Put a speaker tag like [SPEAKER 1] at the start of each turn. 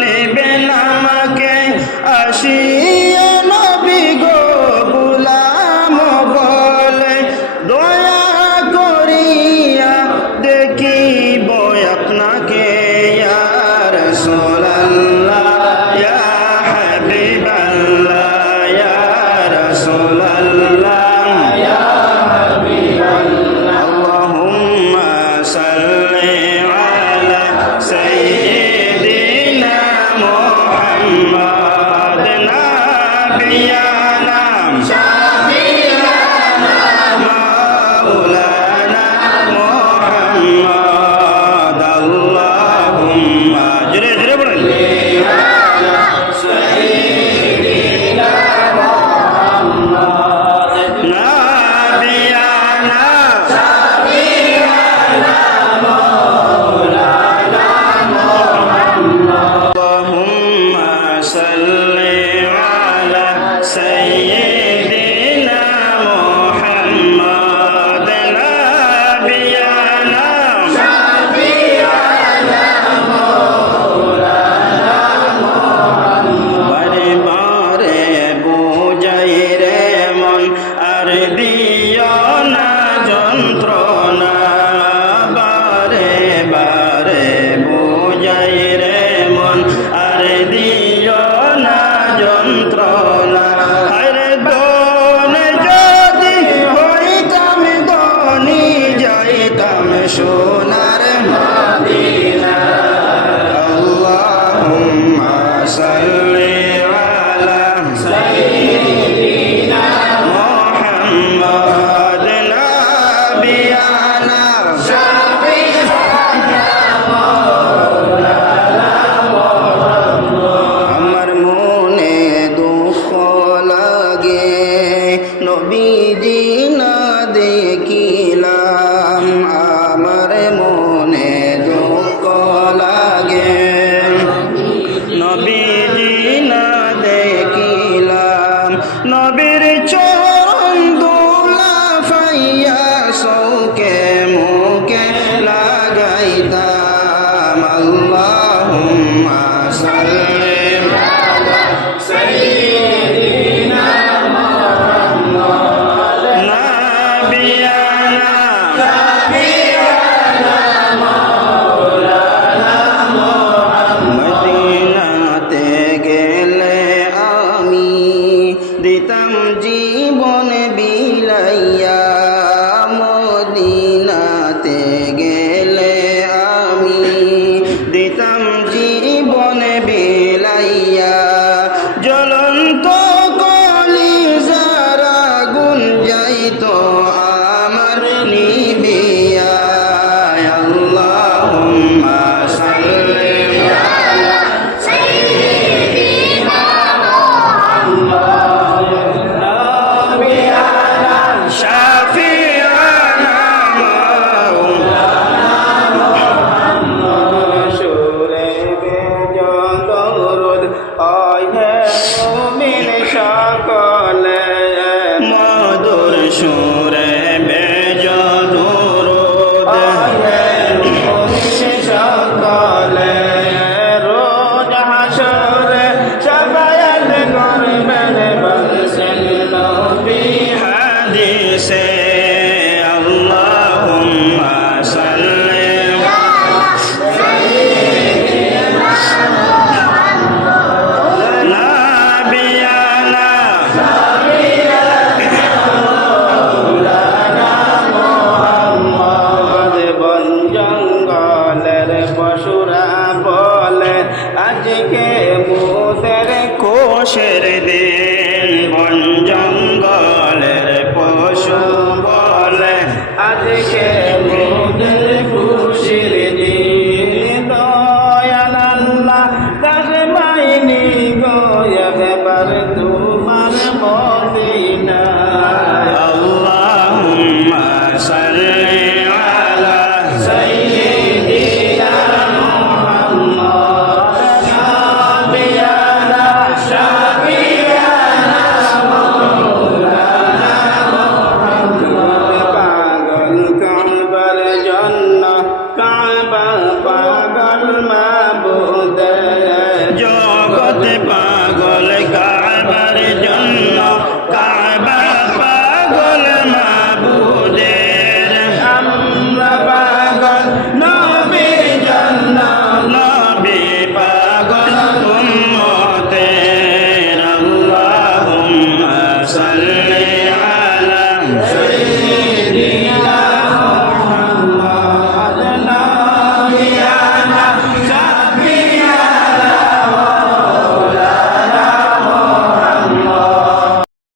[SPEAKER 1] নেবেন আমাকে আসি Amen. Allahumma salli ala sayyidina Muhammad nabiyana nabiyana maulana মদিনাতে গেলে আমি দিতাম জীবন বিলাইয়া
[SPEAKER 2] মদিনা আজকে মোদের দিন Señor,